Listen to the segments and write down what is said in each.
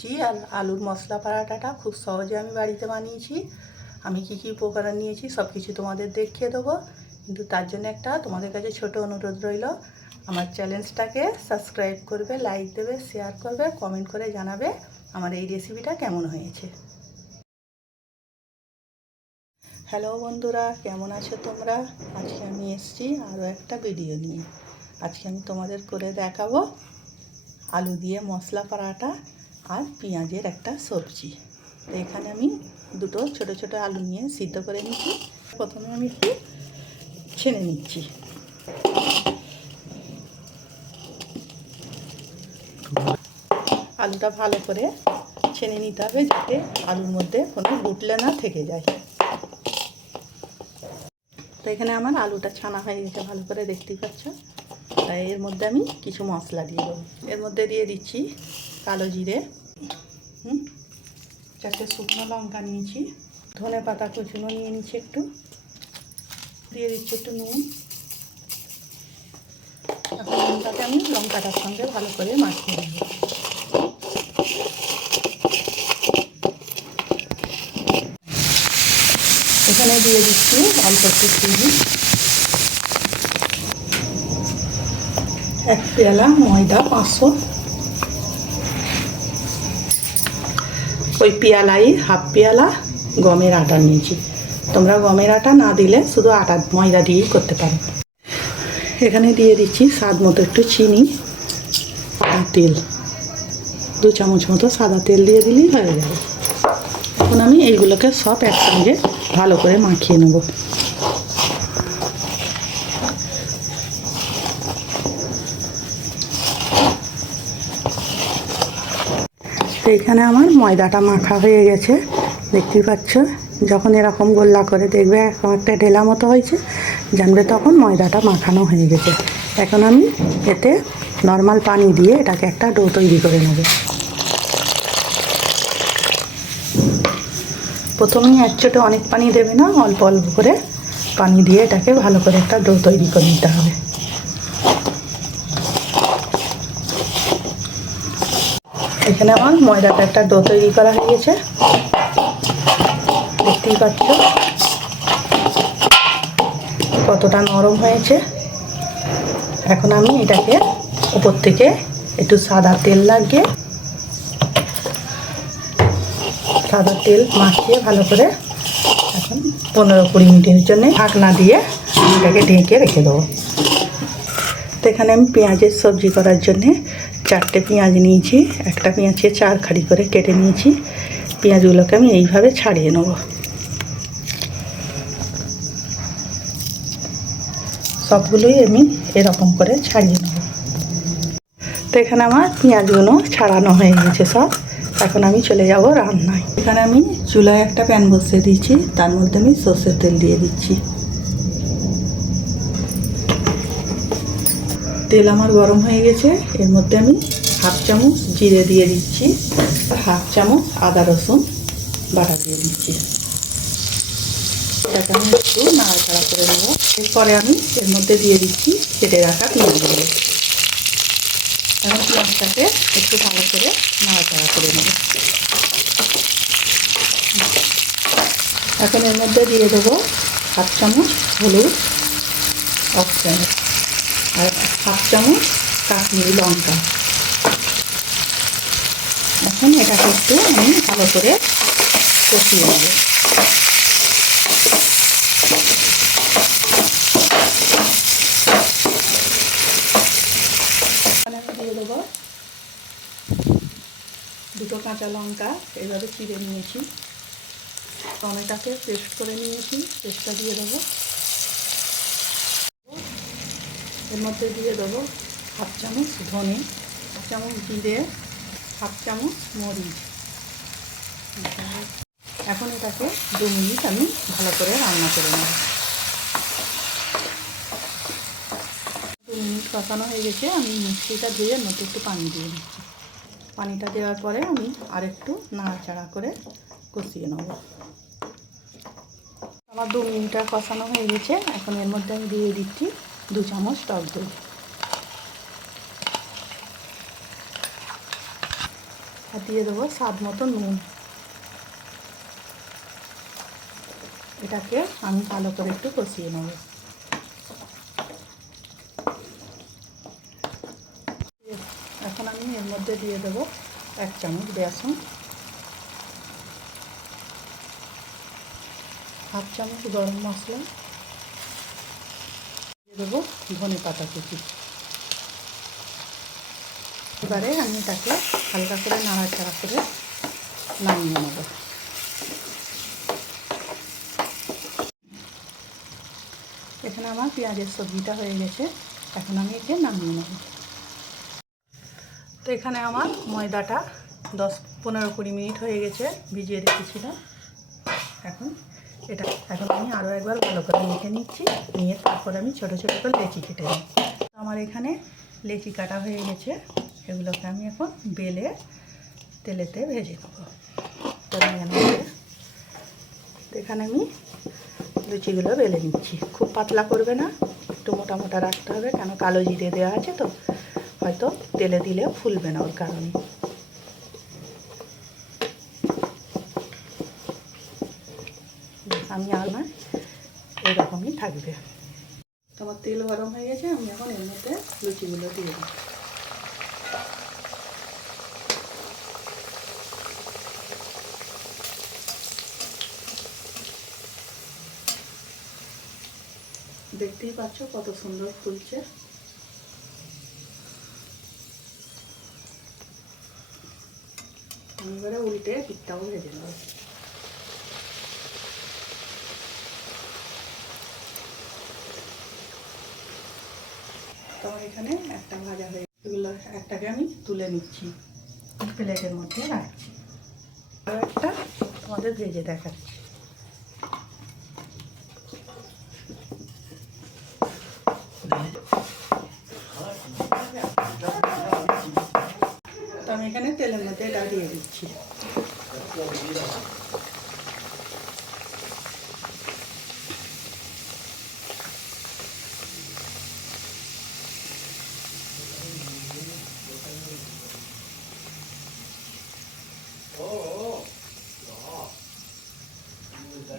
সবজি আর আলুর মশলা পরাঠাটা খুব সহজে আমি বাড়িতে বানিয়েছি। আমি কি উপকরণ নিয়েছি সব কিছু তোমাদের দেখিয়ে দেবো, কিন্তু তার জন্য একটা তোমাদের কাছে ছোট অনুরোধ রইল, আমার চ্যানেলটাকে সাবস্ক্রাইব করবে, লাইক দেবে, শেয়ার করবে, কমেন্ট করে জানাবে আমার এই রেসিপিটা কেমন হয়েছে। হ্যালো বন্ধুরা, কেমন আছো তোমরা? আজকে আমি এসেছি আরও একটা ভিডিও নিয়ে। আজকে আমি তোমাদের করে দেখাবো আলু দিয়ে মশলা পরাঠা আর পেঁয়াজের একটা সবজি। তো এখানে আমি দুটো ছোট ছোট আলু নিয়ে সিদ্ধ করে নিচ্ছি। প্রথমে আমি একটু ছেনে নিচ্ছি। আলুটা ভালো করে ছেনে নিতে হবে যাতে আলুর মধ্যে কোনো গুটলে না থেকে যায়। তো এখানে আমার আলুটা ছানা হয়ে গেছে, ভালো করে দেখতেই পাচ্ছ। তাই এর মধ্যে আমি কিছু মশলা দিয়ে দেবো। এর মধ্যে দিয়ে দিচ্ছি কালো জিরে, 4টে শুকনো লঙ্কা নিয়েছি, ধনে পাতা কুচুনো নিয়ে নিচ্ছি, একটু দিয়ে দিচ্ছি একটু নুন। এখন নুনটাকে আমি লঙ্কাটার সঙ্গে ভালো করে মাখিয়ে নেব। এখানে দিয়ে দিচ্ছি অল্প একটু চিনি, 1 পেয়ালা ময়দা 500, ওই পেয়ালাই হাফ পেয়ালা গমের আটা নিয়েছি। তোমরা গমের আটা না দিলে শুধু আটা ময়দা দিয়েই করতে পারো। এখানে দিয়ে দিচ্ছি স্বাদ মতো একটু চিনি আর তেল, 2 চামচ মতো সাদা তেল দিয়ে দিলেই হয়ে যাবে। এখন আমি এইগুলোকে সব একসঙ্গে ভালো করে মাখিয়ে নেব। তো এখানে আমার ময়দাটা মাখা হয়ে গেছে, দেখতেই পাচ্ছ। যখন এরকম গোল্লা করে দেখবে এখন একটা ঢেলা মতো হয়েছে, জানবে তখন ময়দাটা মাখানো হয়ে গেছে। এখন আমি এতে নর্মাল পানি দিয়ে এটাকে একটা ডো তৈরি করে নেব। প্রথমেই এক চোটে অনেক পানি দেবে না, অল্প অল্প করে পানি দিয়ে এটাকে ভালো করে একটা ডো তৈরি করে নিতে হবে। এখানে আমার ময়দাটা একটা ডো তৈরি করা হয়ে গেছে, দেখতেই পাচ্ছ কতটা নরম হয়েছে। এখন আমি এটাকে উপর থেকে একটু সাদা তেল লাগিয়ে, সাদা তেল মাখিয়ে ভালো করে এখন 15-20 মিনিটের জন্য ঢাকনা দিয়ে এটাকে ঢেকে রেখে দেবো। তো এখানে আমি পেঁয়াজের সবজি করার জন্যে 4টে পেঁয়াজ নিয়েছি, একটা পেঁয়াজকে 4 খাড়ি করে কেটে নিয়েছি। পেঁয়াজগুলোকে আমি এইভাবে ছাড়িয়ে নেব, সবগুলোই আমি এরকম করে ছাড়িয়ে নেব। তো এখানে আমার পেঁয়াজগুলো ছাড়ানো হয়ে গেছে সব। এখন আমি চলে যাব রান্নায়। এখানে আমি চুলায় একটা প্যান বসিয়ে দিয়েছি, তার মধ্যে আমি সর্ষের তেল দিয়ে দিচ্ছি। তেল আমার গরম হয়ে গেছে, এর মধ্যে আমি হাফ চামচ জিরে দিয়ে দিচ্ছি, হাফ চামচ আদা রসুন বাটা দিয়ে দিচ্ছি। এটাকে আমি একটু নাড়াচাড়া করে নেব। এরপরে আমি এর মধ্যে দিয়ে দিচ্ছি কেটে রাখা পেঁয়াজগুলো। এখন পেঁয়াজটাকে একটু ভালো করে নাড়াচাড়া করে নেব। এখন এর মধ্যে দিয়ে দেবো হাফ চামচ হলুদ অপশনাল আর হাফ চামচ কাশ্মীরি লঙ্কা। এখন এটাকে একটু আমি ভালো করে কষিয়ে নেব। এখানে আমি দিয়ে দেবো 2টো কাঁচা লঙ্কা এইভাবে চিড়ে নিয়েছি, টমেটোকে পেস্ট করে নিয়েছি, পেস্টটা দিয়ে দেবো। এর মধ্যে দিয়ে দেবো হাফ চামচ ধনে, হাফ চামচ জিরে, হাফ চামচ মরিচ। এখন এটাকে 2 মিনিট আমি ভালো করে রান্না করে নেব। 2 মিনিট কষানো হয়ে গেছে, আমি মিক্সিটা ধুয়ে এর মধ্যে একটু পানি দিয়ে দিচ্ছি। পানিটা দেওয়ার পরে আমি আরেকটু নাড়াচাড়া করে কষিয়ে নেব। আমার 2 মিনিট কষানো হয়ে গেছে, এখন এর মধ্যে আমি দিয়ে দিচ্ছি 2 চামচ টক দই। আর দিয়ে দেবো স্বাদ মতো নুন। এটাকে আমি ভালো করে একটু কষিয়ে নেব। এখন আমি এর মধ্যে দিয়ে দেবো 1 চামচ বেসন, 1/2 চামচ গরম মশলা, দিয়ে দেবো ধনে পাতা কুচি। এবারে আমি এটাকে হালকা করে নাড়াচাড়া করে নামিয়ে নেব। এখানে আমার পেঁয়াজের সবজিটা হয়ে গেছে, এখন আমি একে নামিয়ে নেব। তো এখানে আমার ময়দাটা 10-15-20 মিনিট হয়ে গেছে, ভিজিয়ে রেখেছিলাম। এখন আমি আরও একবার ভালো করে মেখে নিচ্ছি, নিয়ে তারপর আমি ছোটো ছোটো করে লেচি কেটে নিই। আমার এখানে লেচি কাটা হয়ে গেছে, এগুলোকে আমি এখন বেলে তেলেতে ভেজে নেব। এখানে আমি লুচিগুলো বেলে নিচ্ছি। খুব পাতলা করবে না, একটু মোটা মোটা রাখতে হবে, কেন কালো জিরে দেওয়া আছে তো, হয়তো তেলে দিলে ফুলবে না, ওর কারণে। আমি আর না, এরকমই থাকবে। তোমার তেল গরম হয়ে গেছে, আমি এখন এর মধ্যে লুচিগুলো দিয়ে দিই। দেখতেই পাচ্ছ কত সুন্দর ফুলছে। আমি এবারে উল্টে পিঠটাও ভেজে নেব। তোমার এখানে একটা ভাজা হয়ে, এগুলো একটাকে আমি তুলে নিচ্ছি, প্লেটের মধ্যে রাখছি। আর একটা তোমাদের ভেজে দেখাচ্ছি। তো আমি এখানে তেলের মধ্যে এটা দিয়ে দিচ্ছি।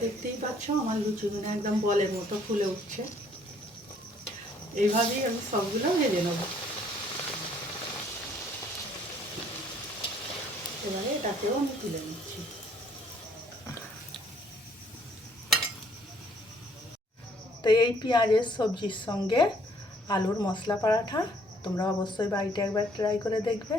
দেখতেই পাচ্ছ আমার লুচিগুলো একদম বলের মতো ফুলে উঠছে। এইভাবেই আমি সবগুলো ভেজে নেব। এবারে এটাকেও আমি তুলে নিচ্ছি। তো এই পেঁয়াজের সবজির সঙ্গে আলুর মশলা পরাঠা তোমরা অবশ্যই বাড়িতে একবার ট্রাই করে দেখবে।